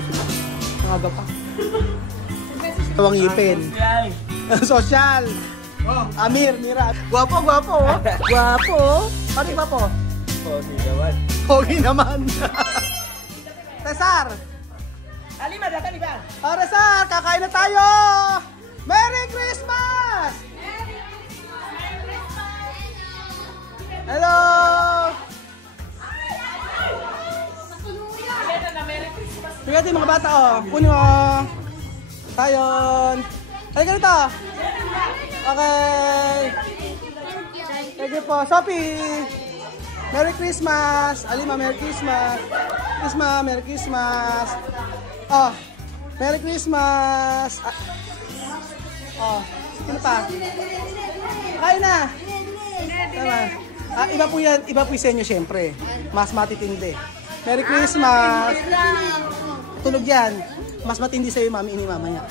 Mga pa. Tawang ngipin. Social. Amir, Mira. Guwapo, guwapo. Guwapo. Pati guwapo? Pogi naman. Pogi naman. Cesar. Alima, data di ba? Oh, Cesar, kakain na tayo. Merry Christmas! Hello! Bigati mga bata, oh. Kunin mo. Tayon. Halika dito. Okay. Thank you po. Sophie. Merry Christmas. Alima, Merry Christmas. Christmas, Merry Christmas. Oh, Merry Christmas. Oh, sino pa? Kain na. Tama. Iba po yan, iba po yung sa inyo syempre. Mas matitindi. Merry Christmas. Tulog yan. Mas matindi sa'yo, mami, ini mamaya.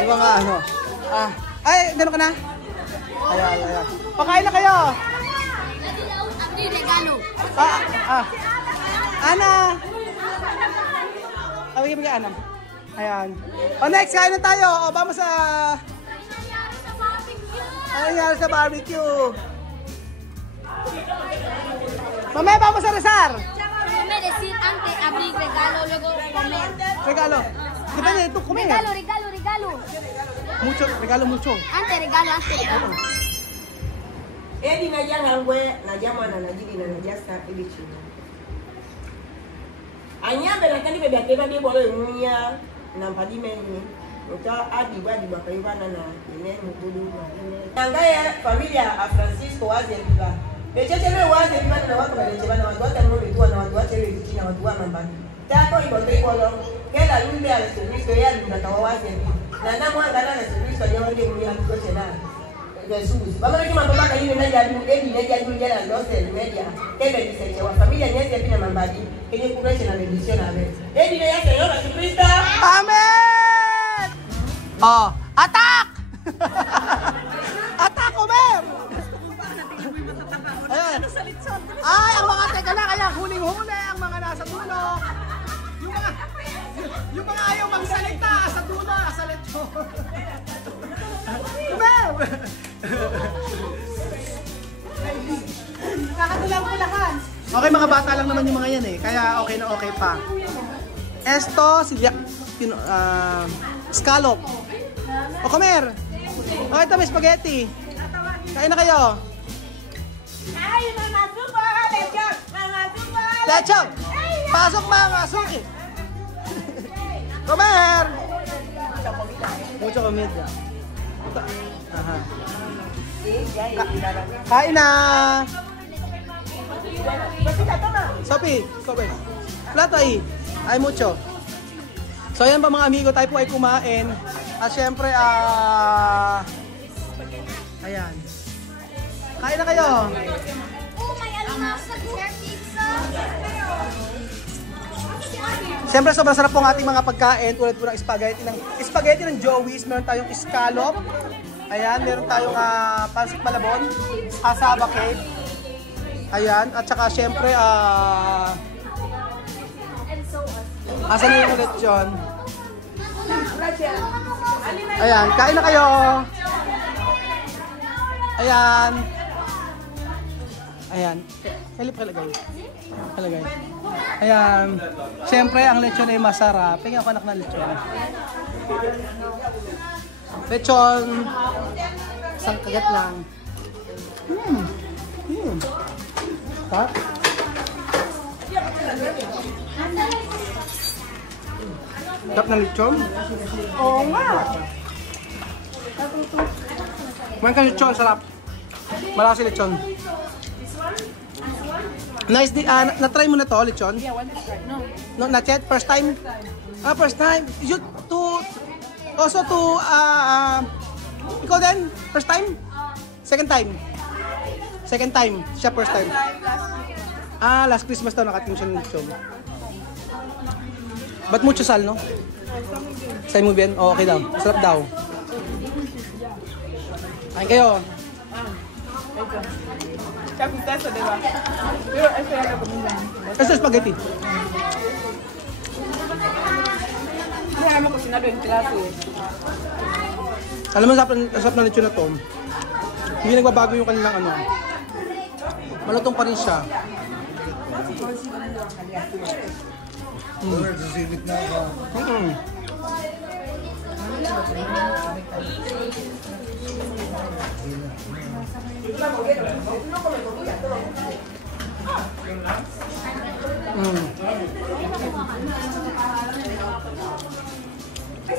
Iba nga ano. Ay, gano'n ka na? Ayan. Pakain na kayo. Abdi regalo. Ana. Bigyan, Ana. Ayan. O next, kain na tayo. O, vamos sa... Ano nangyari sa barbecue? Mamaya, vamos sa Rezar. Comer, decir antes, abrir regalo, luego comer. Regalo. Depende, tú comer. Regalo. Mucho, regalo mucho. Antes regalo. Edi na jangangwe na jamana na jidi na jasta ili chini. Anyambe na kali bebe akeba de bolo munya na padime ni. Uta adi bakaiwana na ine mubudu na ine. Ngaya familia a Francisco waze biba. Becheche leo waze biba na watu waleche bana watu hata ngombe tu na watu wache ile chini watu wa mambani. Tako ibote bolo. Kela yule ya Kristo yeye mtakawa waze biba. Na na mwanga na Kristo yeye ndiye munya kutoche na. Jesus. Vamos a ver que mamá va a caer en el día de los del media. Que bendice la familia ni es de mambadi. Que ni cubres en la bendición a ver. Dile ya Señor Jesucristo. Amen. Oh, attack! Attack, Omer! Ayan. Ay, ang mga teka na kaya huling-huli ang mga nasa dulo. Yung mga ayaw magsalita sa dulo, nasa lechon. Omer! Kakatulang kulakan. Okay, mga bata lang naman yung mga yan eh. Kaya okay na okay pa. Esto, scallop. O, comer. O, ito may spaghetti. Kain na kayo. Ay, mga suba! Lechon! Mga suba! Lechon! Pasok mga suki. Comer! Mucho comida. Aha. Kain na! Sophie, plato ahí. Ay mucho. So yan ba mga amigo, tayo po ay kumain. At syempre, ayan. Kain na kayo. Oh, may almasag pizza. Siyempre, sobrang sarap po ng ating mga pagkain. Tulad po ng spaghetti ng Joey's. Meron tayong scallop. Ayan, meron tayong pansit malabon. Asaba cake. Ayan, at saka siyempre, asan na yung ulit yun? Ayan, kain na kayo. Ayan. Ayan. Kalip kalagay. Ayan. Siyempre, ang lechon ay masarap. Tingnan ako anak ng lechon. Lechon. Isang kagat lang. Ha? Sarap ng lechon? Oo nga. Kumain ka lechon, sarap. Malakas yung lechon. Nice. Na-try mo na to, lechon? Yeah, one try. No, not yet? First time? First time. You also to, ikaw din? First time? Second time? Second time. Siya first time. Last Christmas daw nakating siya ng lechon. Ba't mucho sal, no? Say mo bien? Oh, okay daw. Sarap daw. Kain kayo. Chapitazo, diba? Pero ito yung comida. Ito spaghetti. Alam mo, sarap na lechon na to. Hindi nagbabago yung kanilang ano. Malutong pa rin siya.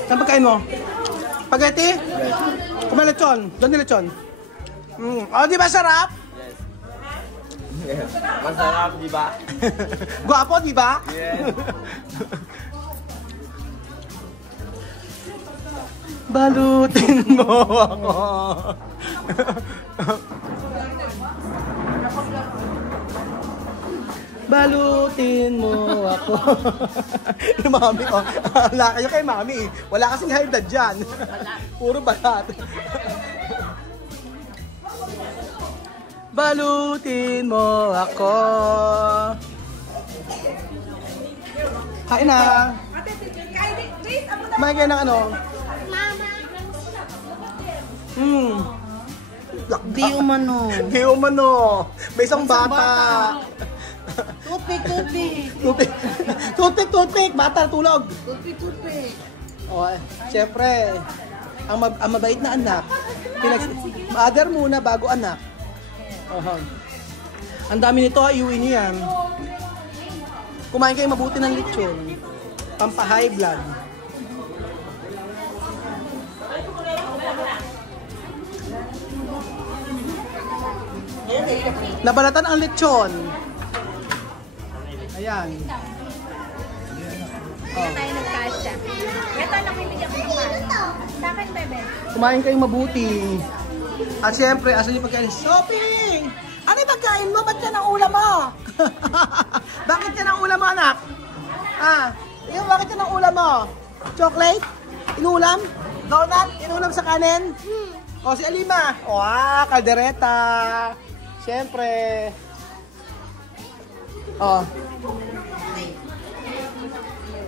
Saan pagkain mo? Spaghetti? Kumain lechon. Doon ni lechon. Oh, di ba sarap? Yes. Masarap, di ba? Guwapo, di ba? Yes. Balutin mo ako. Balutin mo ako. Yung mami, oh. Wala kayo kay mami. Wala kasing high blood dyan. Puro balat. Balutin mo ako. Kain na. Kumain kayo ng ano? Di umano. Di umano. May isang bata. Toothpick. Bata, tulog. Toothpick. O, syempre, ang mabait na anak. Mother muna bago anak. Ang dami nito, iuwi niyo yan. Kumain kayo mabuti ng lechon. Pampa-high blood. Nabalatan ang lechon. Ayan. Kaya tayo nagkasya. Ito lang may bigyan ko naman. Sa akin, bebe. Kumain kayong mabuti. At syempre, asan yung pagkain? Shopping! Ano yung pagkain mo? Ba't yan ang ulam mo? Bakit yan ang ulam mo, anak? Bakit yan ang ulam mo? Chocolate? Inulam? Donut? Inulam sa kanin? O, si Alima. Kaldereta. Syempre.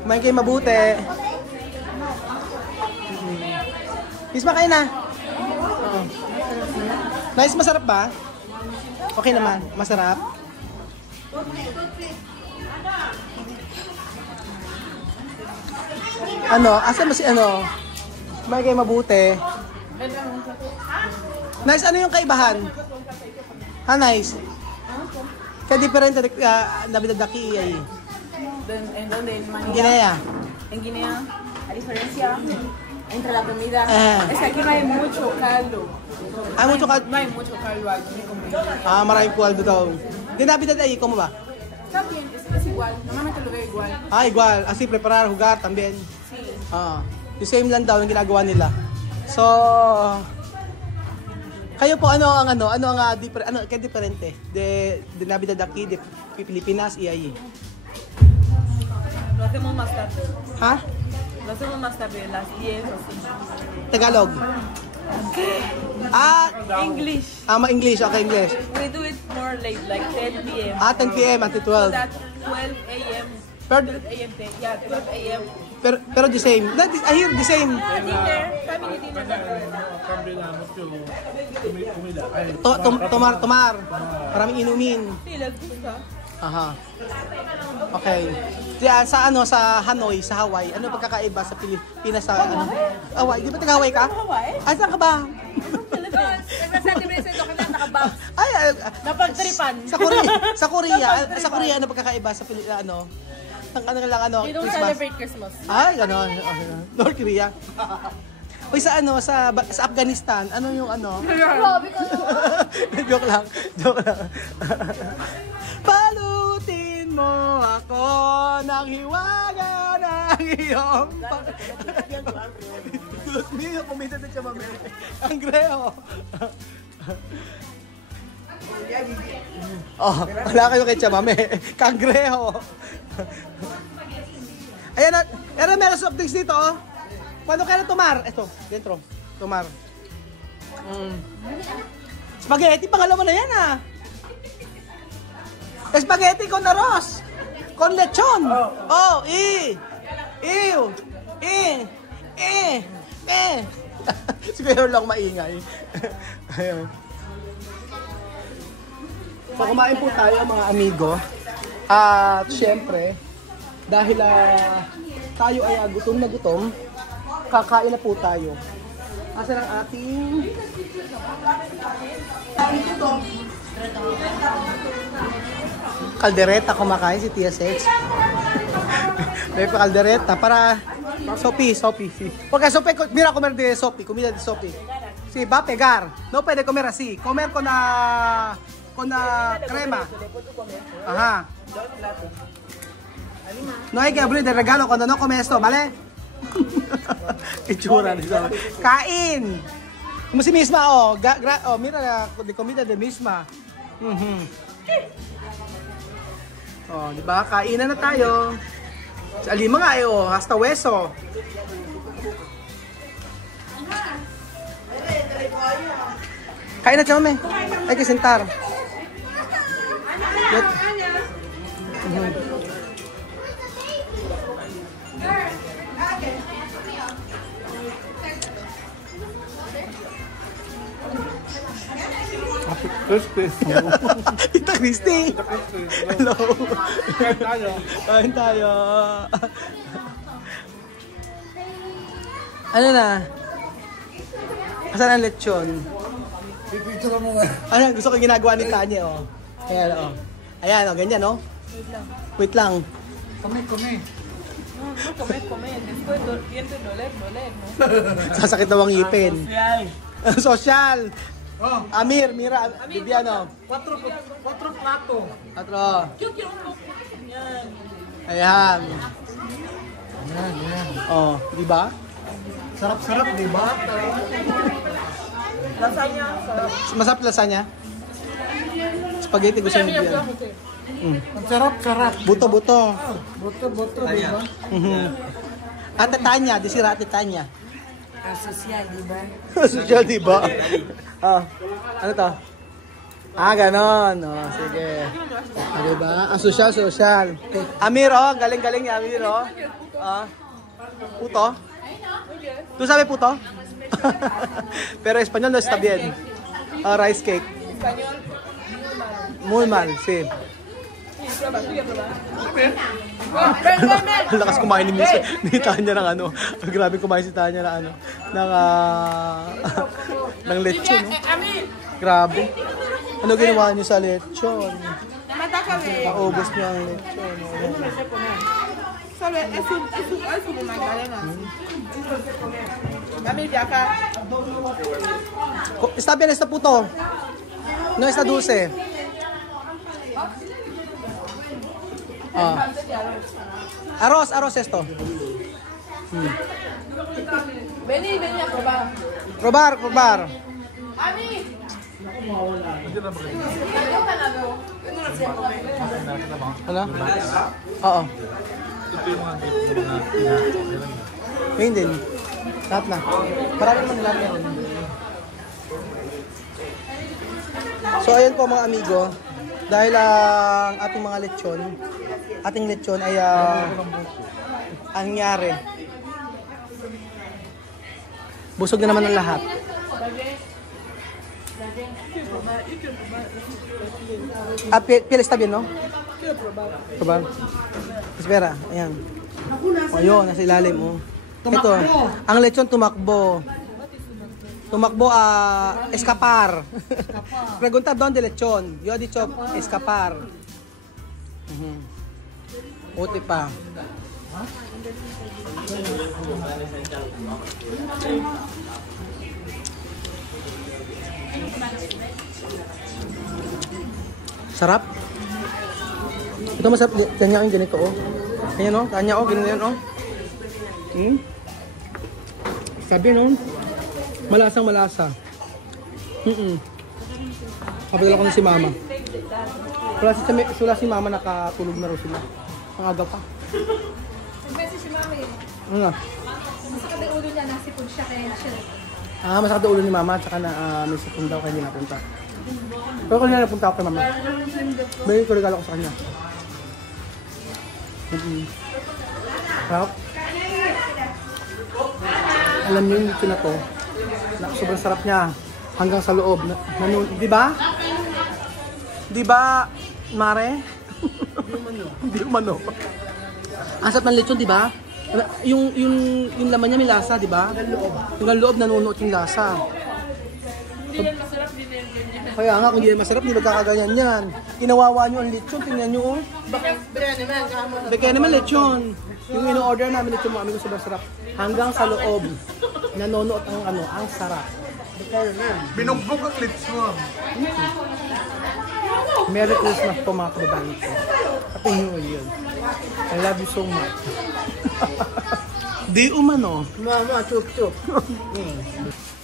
Kumain kayo mabuti. Isma, kain na. Nice, masarap ba? Okay naman, masarap. Asa mo si Kumain kayo mabuti. Nice, ano yung kaibahan? Nice. Kaya diferente nabidadaki ay. ¿En dónde? ¿En Manila? Guinea. En Guinea, la diferencia entre la comida es que aquí no hay mucho caldo. Ay, mucho caldo. No hay mucho caldo aquí como en Guinea. Maraming caldo daw. Dinabidad ay, como ba? También es igual, normalmente lo veo igual. Igual. Así, preparar, jugar también. Sí. Yung same lang daw yung ginagawa nila. So, kayo po ano ang kaya diferente? De Navidad aquí, de Pilipinas y ahí. Lo hacemos más tarde. Ha? Lo hacemos más tarde, las 10 o 5. Tagalog. English. English. Okay, English. We do it more late, like 10 p.m. 10 p.m. until 12. So that 12 a.m. 12 a.m. Yeah, 12 a.m. Pero the same. I hear the same. Dinner, family dinner. Tomar. Maraming inumin. Sí, les gusta. Okay. Sa Hanoi, sa Hawaii, ano pagkakaiba sa Pilipinas sa Hawaii? Di ba taga-Hawaii ka? Hawaii? Saan ka ba? Napagtripan. Sa Korea, ano pagkakaiba sa We don't celebrate Christmas. Ganon. North Korea. Uy, sa Afghanistan, ano yung Grabe ka Joke lang. Balutin mo ako ng hiwaga ng iyong Dios mío, kumita na siya mami. Angreho. Wala kayo kay Chamame. Kangreho. Ayan meron soft drinks dito, Paano kaya Tomar? Ito, dentro. Tomar. Spaghetti, pangalawa na yan, Spaghetti con arroz. Con lechon. Si Kuya lang maingay. Ayun. So kumain po tayo mga amigo. At syempre, dahil tayo ay gutom na gutom, kakain na po tayo. Asa ang ating kaldereta kumakain si Tia Sex. May pa kaldereta para sopi. Okay, sopi, mira comer de sopi, comida de sopi. Sí, va a pegar. No puede comer así. Comer con crema. Ajá. No hay que abrir de regalo cuando no come esto, ¿vale? Itsura nito. Kain! Como si misma, mira de comida de misma. Oh, di ba? Kainan na tayo. Sa Alima nga hasta hueso. Kain na, chome. Hay que sentar. Tita Christy. Hello. Kain tayo. Ano na? Asan ang lechon? Pipicture mo nga. Ano, gusto ko ginagawa ni Tanya, oh. Ayan, oh. Ayan, oh, ganyan, oh. Wait lang. Come. Después diente doler, ¿no? Sasakit na ang ngipin. Social. Oh, Amir, mira, Viviano. 4 plato. 4. Ayan. Oh, di ba? Sarap-sarap, di ba? Lasagna, sarap. Masarap lasagna? Spaghetti gusto niyo yan. Ang sarap. Buto-buto. Buto, di ba? Ate Tanya, disira Ate Tanya. Social, di ba? Social, di ba? Ano to? Ganon. Oh, sige. Diba? Ang social. Amir, galing-galing ni Amir, puto? ¿Tú sabes puto? Pero español no está bien. Rice cake. Muy mal, sí. Ang lakas kumain ni Tanya ng ano. Grabe kumain si Tanya ng ng lechon. No? Grabe. Ano ginawa niyo sa lechon? Naubos niyo ang lechon. Es un magdalena. Dame de acá. Está bien, está puto. No está dulce. Arroz esto. Vení a probar. Ami. Ano? Oo. Ngayon din. Lahat na. Marami naman lahat yan. So ayun po mga amigo. Dahil ang ating mga lechon ay nangyari. Busog na naman ang lahat. Piel está bien, no? Probar. Espera, ayan. O yun, nasa ilalim mo. Ito, ang lechon tumakbo. Escapar. Pregunta donde lechon. Yo he dicho escapar. Uti pa. Sarap. Ito masarap. Tanya yung ganito, oh. Ayan, oh. Tanya, oh. Ganyan, oh. Sabi, no? Malasang-malasa. Kapagal ako na si Mama. Wala si Mama, nakatulog na rin sila. Ang aga pa. Message si Mama eh. Ano nga? Masakit ang ulo niya, nasipod siya kaya siya. Masakit ang ulo ni Mama at saka na may sipon daw kaya hindi napunta. Pero kung hindi napunta ako kay Mama, may ko regalo ko sa kanya. Sarap. Alam niyo yung lechon na to, sobrang sarap niya hanggang sa loob. Di ba? Di ba, Mare? Hindi umano. Ang sarap ng lechon, di ba? Yung laman niya may lasa, di ba? Hanggang loob nanunuot yung lasa. Kaya nga, kung hindi masarap, hindi magkakaganyan yan. Inawawa nyo ang lechon, tingnan nyo. Kaya naman lechon. Yung in-order namin lechon mo, ko sobrang sarap. Hanggang sa loob, nanonood ang sarap. Binugbog ang lechon. Merry Christmas po mga kababayan ko. Happy New Year. I love you so much. Di umano. Mama, chup-chup.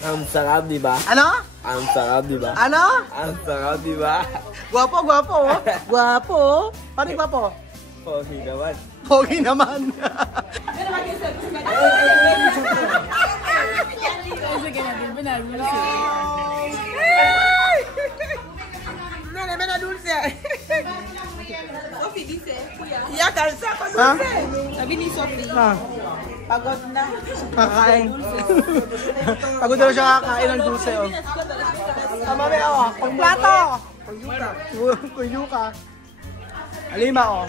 Ang sarap, di ba? Ano? Ang sarap, di ba? Ano? Ang sarap, di ba? Gwapo, gwapo. Gwapo. Paano yung gwapo? Pogi naman. Pogi naman. Nene, ven a dulce. Sophie dice, ya calza con Ha? dulce. Sabi ni Sophie, Ah, pagod na. kakain. Pagod daw siya kakain ng dulce. Oh. Mami, oh. Pagplato. Kunyuka. Alima, oh.